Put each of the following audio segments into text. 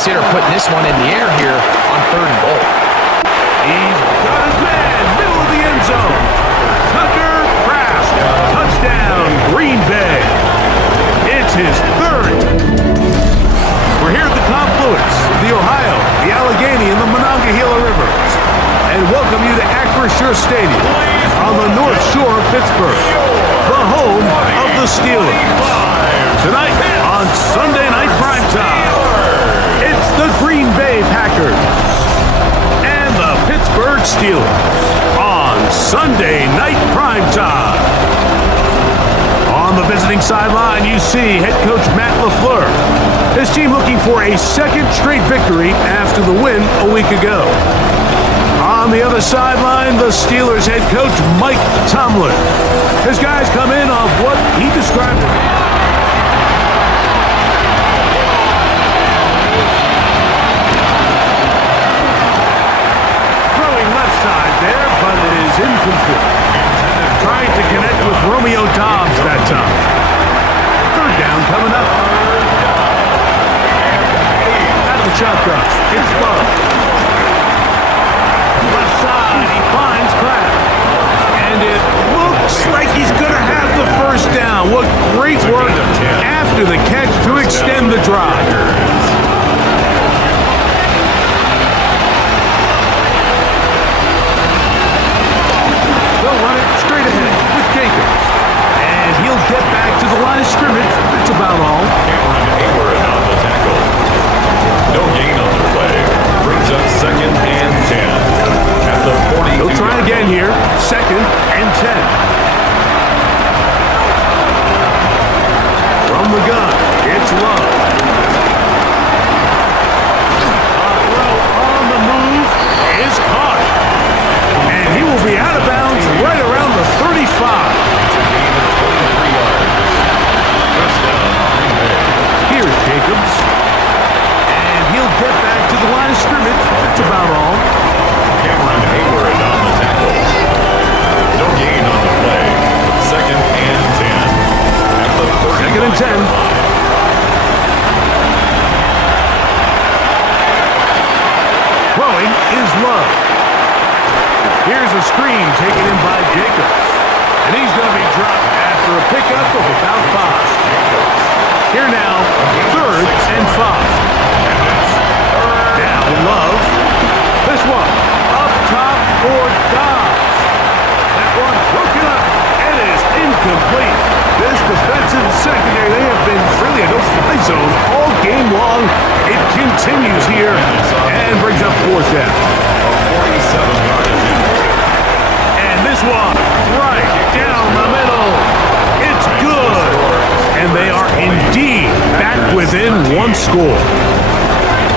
consider putting this one in the air here on 3rd and goal. He's got his man, middle of the end zone. Tucker Kraft, touchdown, Green Bay. It's his 3rd. We're here at the confluence of the Ohio, the Allegheny, and the Monongahela Rivers, and welcome you to Acrisure Stadium on the North Shore of Pittsburgh, the home of the Steelers. Tonight on Sunday Night Primetime, it's the Green Bay Packers and the Pittsburgh Steelers on Sunday Night Primetime. On the visiting sideline, you see head coach Matt LaFleur. His team looking for a 2nd straight victory after the win a week ago. On the other sideline, the Steelers head coach Mike Tomlin. His guys come in off what he described as there, but it is incomplete. Trying to connect with Romeo Dobbs that time. 3rd down coming up. Out of the shotgun, it's Love. Left side, he finds Kraft. And it looks like he's going to have the 1st down. What great work after the catch to extend the drive. And he'll get back to the line of scrimmage. That's about all. Cameron Hayward on the tackle. No gain on the play. Brings up 2nd and 10. At the 40. He'll try again here. 2nd and 10. From the gun, it's Love. A throw on the move is caught. And he will be out of bounds right around the 35. Here's Jacobs. And he'll get back to the line of scrimmage. That's about all. Cameron Hayward on the tackle. No gain on the play. 2nd and 10. At the 2nd and 10. Throwing is Love. Here's a screen taken in by Jacobs. And he's going to be dropped after a pickup of about 5. Here now, 3rd and 5. Now Love. This one, up top for Dobbs. That one broken up and is incomplete. This defensive secondary, they have been really a no-fly zone all game long. It continues here and brings up 4th down. 47-yard. And this one, right down the middle. It's good. And they are indeed back within 1 score.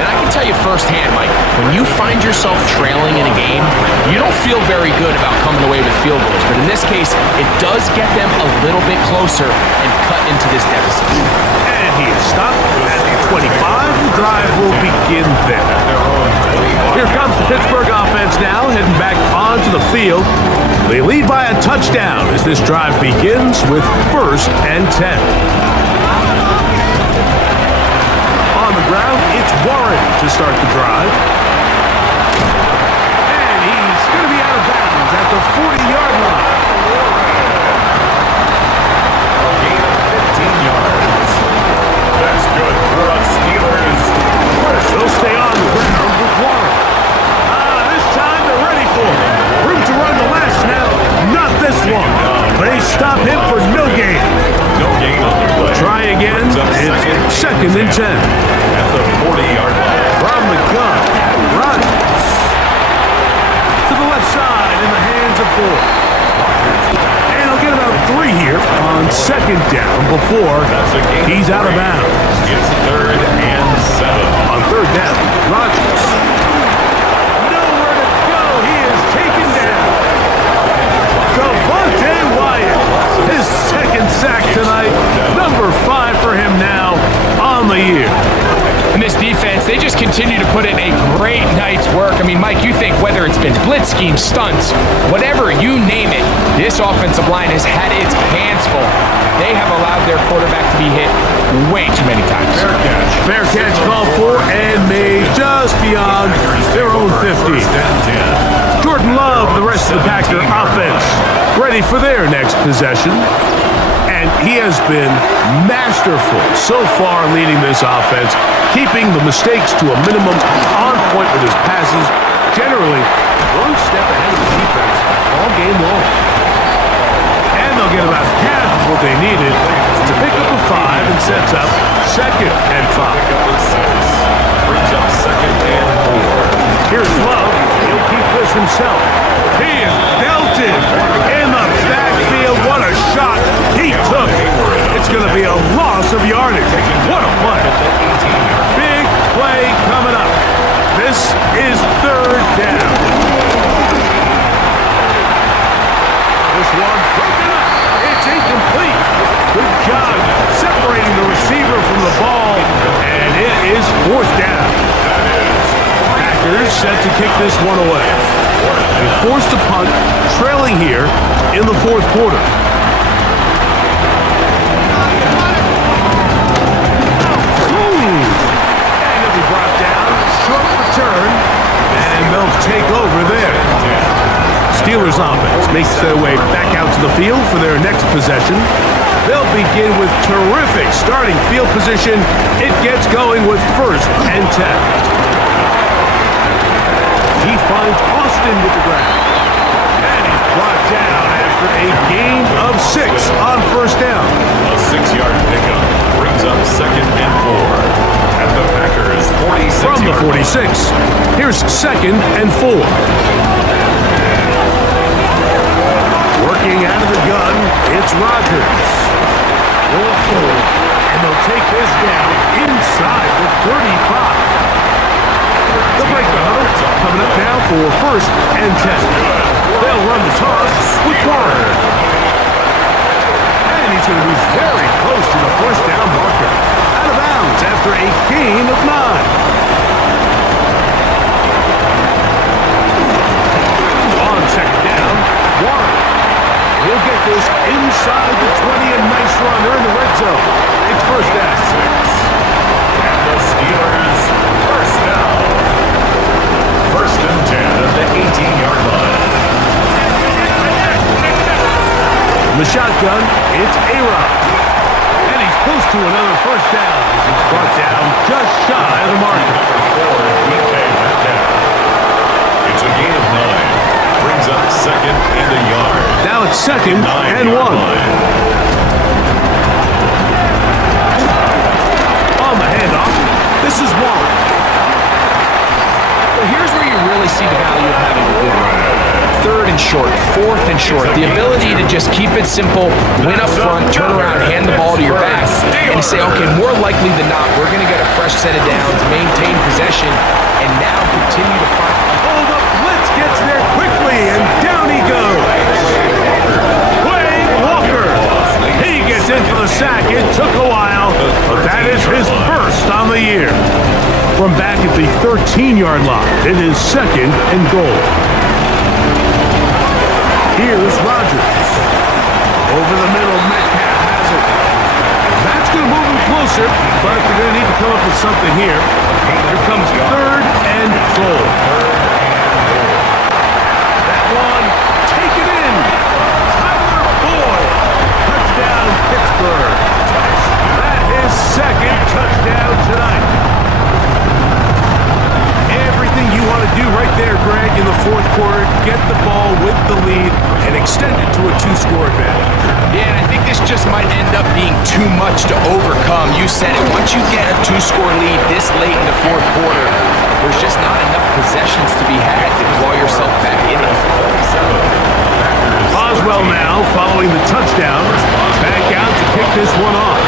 And I can tell you firsthand, Mike, when you find yourself trailing in a game, you don't feel very good about coming away with field goals. But in this case, it does get them a little bit closer and cut into this deficit. And he is stopped at the 25. The drive will begin there. Here comes the Pittsburgh offense now, heading back onto the field. They lead by a touchdown as this drive begins with 1st and 10. On the ground, it's Warren to start the drive. And he's going to be out of bounds at the 40-yard line. A gain of 15 yards. That's good for us Steelers. They'll stay on the ground with Warren. This time they're ready for it. Room to run the last snap. Not this one. They stop him for no gain. No gain on the play. Try again. It's 2nd and 10. At the 40-yard line. From the gun, Rodgers. To the left side in the hands of Ford. And he'll get about 3 here on 2nd down before he's out of bounds. It's 3rd and 7. On 3rd down, Rodgers. Nowhere to go. He is taken down. Devontae Wyatt. His 2nd sack tonight. Number 5 for him now on the year. And this defense, they just continue to put in a great night's work. I mean, Mike, you think whether it's been blitz schemes, stunts, whatever, you name it, this offensive line has had its hands full. They have allowed their quarterback to be hit way too many times. Fair catch called for and made just beyond their own 50. Jordan Love, the rest of the Packer offense, ready for their next possession. And he has been masterful so far leading this offense, keeping the mistakes to a minimum, on point with his passes, generally one step ahead of the defense all game long. And they'll get about half of what they needed to pick up a 5 and sets up 2nd and 5. Brings up 2nd and 4. Here's Love. He'll keep this himself. He is belted in the backfield. What a shot he took. It's going to be a loss of yardage. What a play. Big play coming up. This is 3rd down. This one broken up. It's incomplete. Good job separating the receiver from the ball. And it is 4th down. Packers set to kick this one away. They forced a punt, trailing here in the 4th quarter. And it'll be brought down, short return, and they'll take over there. Steelers offense makes their way back out to the field for their next possession. They'll begin with terrific starting field position. It gets going with 1st and 10. He finds Austin with the ground. And he's brought down after a gain of 6 on 1st down. A 6-yard pickup brings up 2nd and 4. At the Packers 46. From the 46, here's 2nd and 4. Working out of the gun, it's Rodgers. And they'll take this down inside the 35. They'll break the huddle, coming up now for 1st and 10. They'll run the toss with Warren. And he's going to be very close to the 1st down marker. Out of bounds after a gain of 9. On 2nd down, Warren. He'll get this inside the 20, a nice run. They're in the red zone. It's 1st down. And the Steelers 1st down. 1st and 10 at the 18-yard line. From the shotgun, it's A-Rod. And he's close to another 1st down. He's brought down just shy of the marker. It's a gain of 9. Brings up 2nd and a yard. Now it's 2nd and 1. On the handoff, this is Warren. Well, here's where you really see the value of having a good run. 3rd and short, 4th and short. The ability to just keep it simple, win up front, turn around, hand the ball to your back, and to say, okay, more likely than not, we're going to get a fresh set of downs, maintain possession, and now continue to find. Oh, the blitz gets there quickly, and down he goes. Wayne Walker. He gets in for the sack. It took a while, but that is his 1st on the year. From back at the 13-yard line, it is 2nd and goal. Here's Rodgers. Over the middle, Metcalf has it. That's going to move him closer, but they're going to need to come up with something here. Here comes 3rd and goal. That one, take it in. Tyler Boyd. Touchdown, Pittsburgh. That is 2nd touchdown tonight. Everything you want to do right there, Greg, in the 4th quarter, get the ball with the lead and extend it to a 2-score advantage. Yeah, and I think this just might end up being too much to overcome. You said it. Once you get a 2-score lead this late in the 4th quarter, there's just not enough possessions to be had to claw yourself back in it. Boswell now, following the touchdown, back out to kick this one off.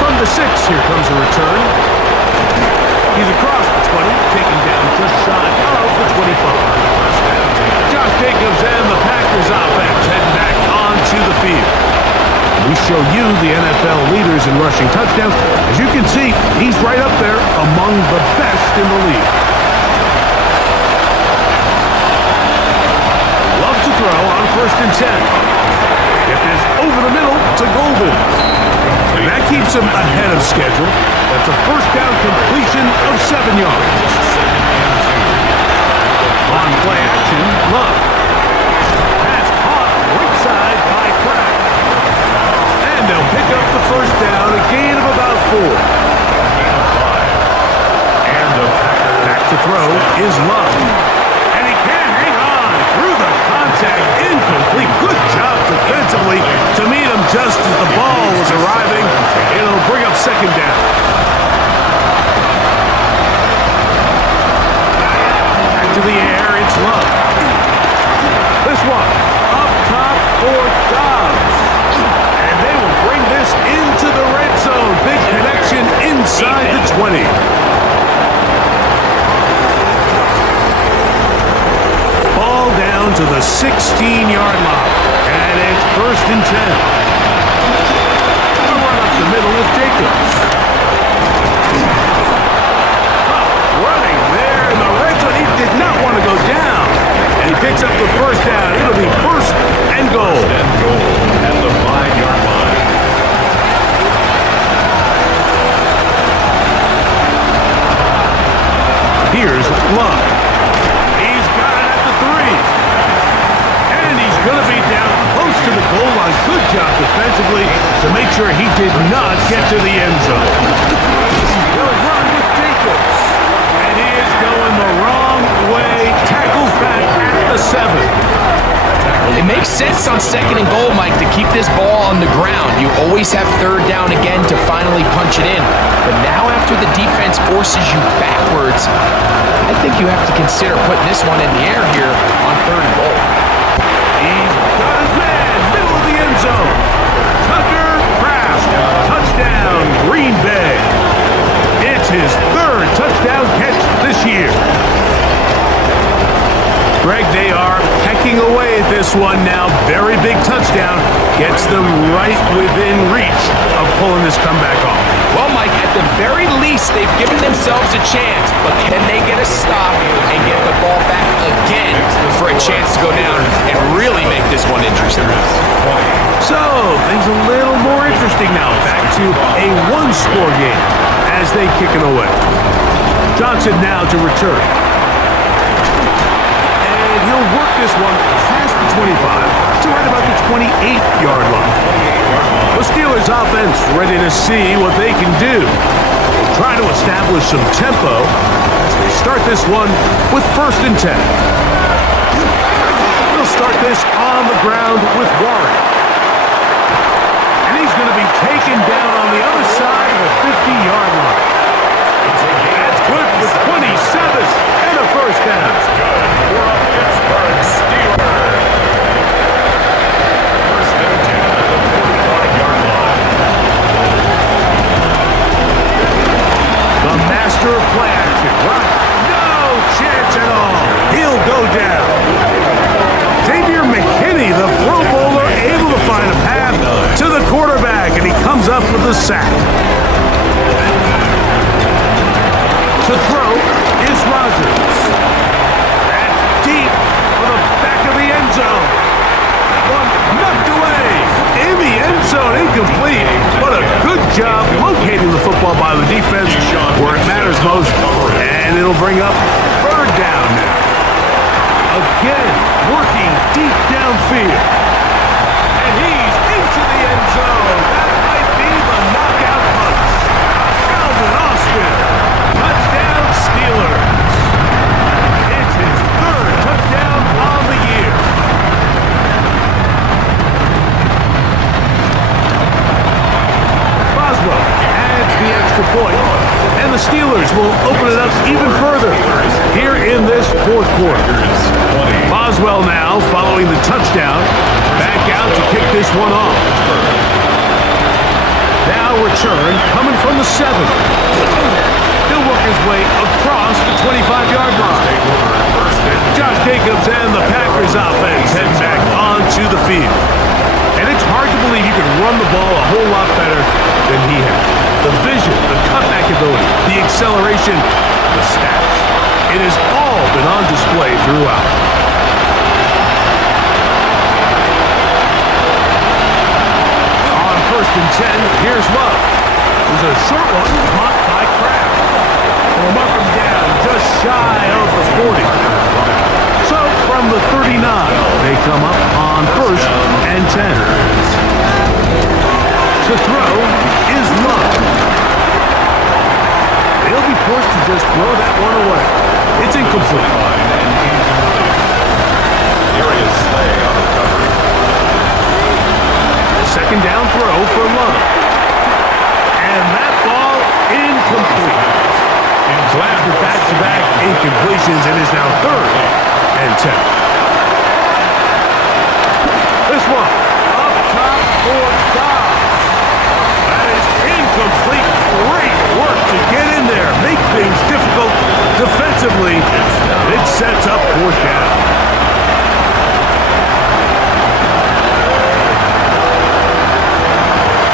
From the 6, here comes a return. He's across the 20, taken down just shy of the 25. Josh Jacobs and the Packers offense head back onto the field. We show you the NFL leaders in rushing touchdowns. As you can see, he's right up there among the best in the league. Love to throw on 1st and 10. Get this over the middle to Golden. schedule. That's a first down completion of 7 yards. On play action, Love. Pass caught right side by Kraft. And they'll pick up the first down, a gain of about 4. And the Packers. Back to throw is Love. And he can't hang on through the contact. Incomplete. Good job defensively to meet him just as the ball was arriving. It'll bring up second down. Back to the air, it's Love. This one up top for Dobbs. And they will bring this into the red zone. Big connection inside the 20. Ball down to the 16-yard line. And it's first and 10. We'll run up the middle with Jacobs. Running there in the red zone. He did not want to go down. And he picks up the first down. It'll be first and goal. And goal at the 5-yard line. Here's Love. He's got it at the 3. And he's going to be down close to the goal line. Good job defensively to make sure he did not get to the end zone. He'll run with Jacobs. And he is going the wrong way. Tackles back at the 7. It makes sense on second and goal, Mike, to keep this ball on the ground. You always have third down again to finally punch it in. But now after the defense forces you backwards, I think you have to consider putting this one in the air here on third and goal. He's got his man, middle of the end zone. Tucker Kraft, touchdown, Green Bay. It's his third touchdown catch this year. Greg, they are hacking away at this one now. Very big touchdown. Gets them right within reach of pulling this comeback off. Well, Mike, at the very least, they've given themselves a chance. But can they get a stop and get the ball back again for a chance to go down and really make this one interesting? So, things a little more interesting now. Back to a one-score game as they kick it away. Johnson now to return. He'll work this one past the 25 to right about the 28-yard line. The Steelers offense ready to see what they can do. Try to establish some tempo as they start this one with first and 10. They'll start this on the ground with Warren. And he's going to be taken down on the other side of the 50-yard line. That's good for 27 and a first down. For a Pittsburgh Steelers. First and 10 at the 45-yard line. The master of play action. Right. No chance at all. He'll go down. Xavier McKinney, the Pro Bowler, able to find a path to the quarterback, and he comes up with the sack. To throw is Rodgers. And deep for the back of the end zone. One knocked away. In the end zone, incomplete. But a good job locating the football by the defense where it matters most. And it'll bring up third down now. Again, working deep downfield. And he's into the end zone. That might be the knockout punch. Alvin Austin. Touchdown Steelers. It's his third touchdown on the year. Boswell adds the extra point, and the Steelers will open it up even further here in this fourth quarter. Boswell now, following the touchdown, back out to kick this one off. Now return, coming from the 7. He'll work his way across the 25-yard line. Josh Jacobs and the Packers offense head back onto the field. And it's hard to believe he could run the ball a whole lot better than he has. The vision, the cutback ability, the acceleration, the stats. It has all been on display throughout. On first and 10, here's Love. There's a a short one caught by Kraft. Will mark him down just shy of the 40. So from the 39, they come up on 1st and 10. To throw is Love. They'll be forced to just throw that one away. It's incomplete. Darius Slay on the cover. Second down throw for Love. And that ball incomplete. So after back-to-back incompletions, it is now 3rd and 10. This one up top for Dobbs. That is incomplete. Great work to get in there. Make things difficult defensively. It sets up 4th down.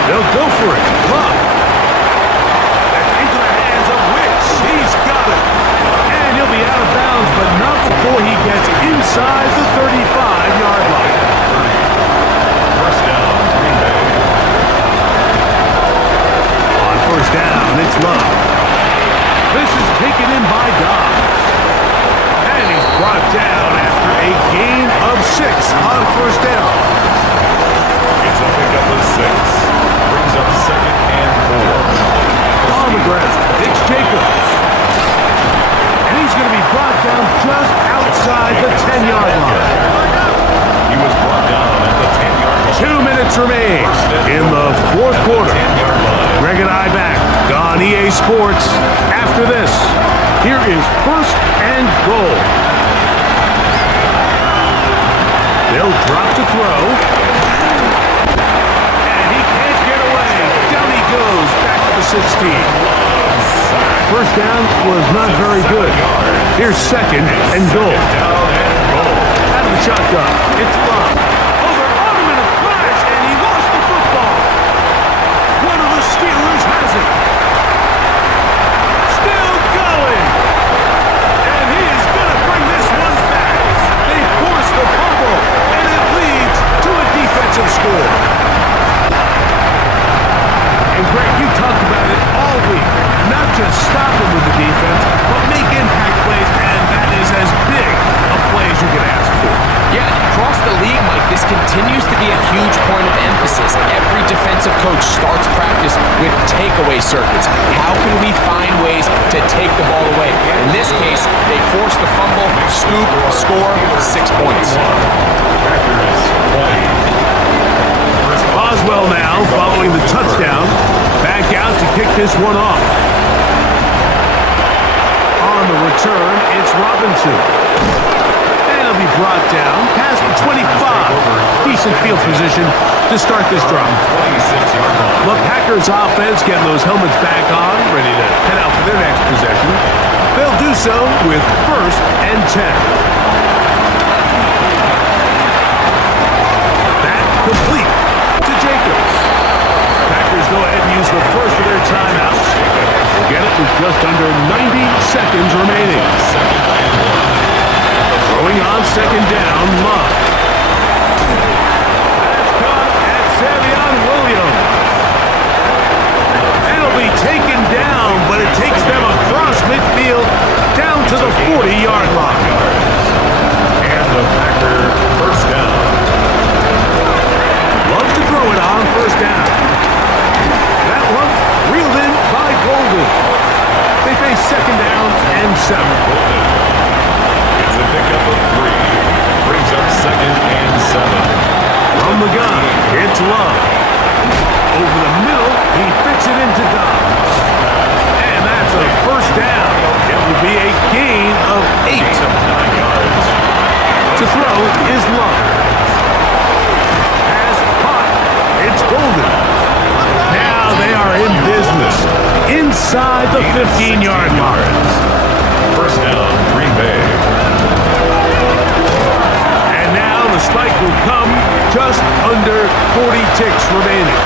They'll go for it. Love. That's into the hands of Wicks. He's got it. And he'll be out of bounds, but not before he gets inside the 35-yard line. First down, Green Bay. On 1st down, it's Love. This is taken in by Dobbs. And he's brought down after a gain of 6 on 1st down. It's a pickup of 6. Brings up 2nd and 4. On the ground, it's Jacobs. And he's going to be brought down just outside the 10-yard line. He was brought down at the 10-yard line. 2 minutes remain in the 4th quarter. Greg and I back on EA Sports. After this, here is 1st and goal. They'll drop to throw. And he can't get away. Down he goes back to the 16. 1st down was not very good. Here's 2nd and goal. Out of the shotgun, it's Love. Over on him in a flash, and he lost the football. One of the Steelers has it. Still going. And he is going to bring this one back. They force the fumble, and it leads to a defensive score. And Greg, you talked about it all week. Not just stop him with the defense, but make impact plays, and that is as big a play as you can ask for. Yeah, across the league, Mike, this continues to be a huge point of emphasis. Every defensive coach starts practice with takeaway circuits. How can we find ways to take the ball away? In this case, they force the fumble, scoop, score, 6 points. Boswell now, following the touchdown, back out to kick this one off. On the return, it's Robinson. And he'll be brought down past the 25. Decent field position to start this drive. The Packers offense getting those helmets back on, ready to head out for their next possession. They'll do so with 1st and 10. That complete to Jacobs. Packers go ahead and use the first of their timeouts. We'll get it with just under 90 seconds remaining. Throwing on 2nd down, Love. That's caught at Savion Williams. It'll be taken down, but it takes them across midfield down to the 40-yard line. And the Packer 1st down. Love to throw it on 1st down. That one reeled in by Golden. They face 2nd down and 7. It's a pickup of 3. Brings up 2nd and 7. From the gun, it's Love. Over the middle, he fits it into Dobbs. And that's a 1st down. It will be a gain of 8. To throw is Love. Pass caught. It's Golden. Now they are in business. Inside the 15-yard mark. 1st down, Green Bay. And now the spike will come just under 40 ticks remaining.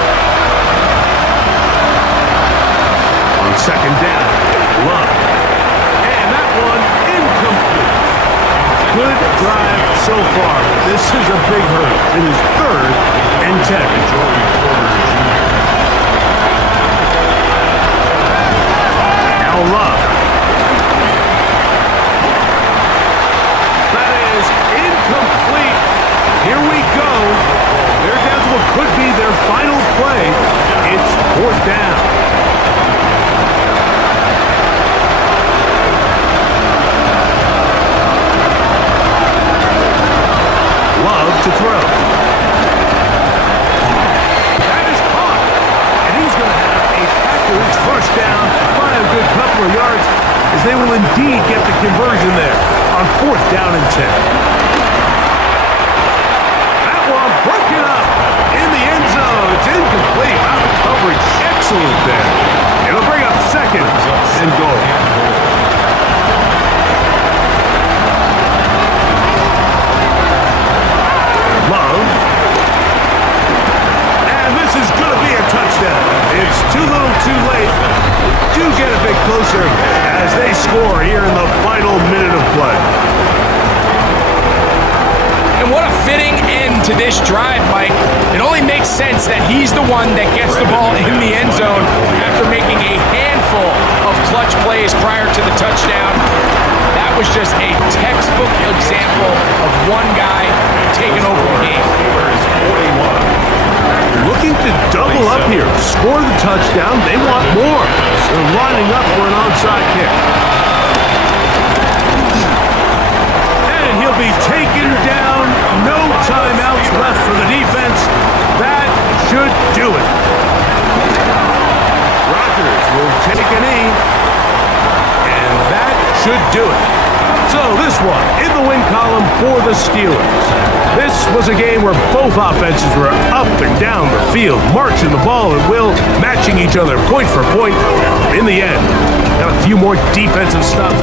On 2nd down, Love. And that one incomplete. Good drive so far. This is a big hurdle. It is 3rd and 10. Now Love. That is incomplete. Here we go. They're down to what could be their final play. It's 4th down. Love to throw. That is caught. And he's going to have a Packers first down by a good couple of yards as they will indeed get the conversion there on 4th down and 10. That one broken up in the end zone. It's incomplete. Wow, the coverage excellent there. It'll bring up 2nd and goal. Love. And this is going to be a touchdown. It's too little too late. Do get a bit closer as they score here in the final minute of play. And what a fitting end to this drive, Mike. It only makes sense that he's the one that gets the ball in the end zone after making a handful of clutch plays prior to the touchdown. That was just a textbook example of one guy taking over the game. Looking to double up here, score the touchdown. They want more. They're lining up for an onside kick. And he'll be taken down. No timeouts left for the defense. That should do it. Rodgers will take a knee. And that should do it. So this one in the win column for the Steelers. This was a game where both offenses were up and down the field, marching the ball at will, matching each other point for point. In the end, got a few more defensive stops.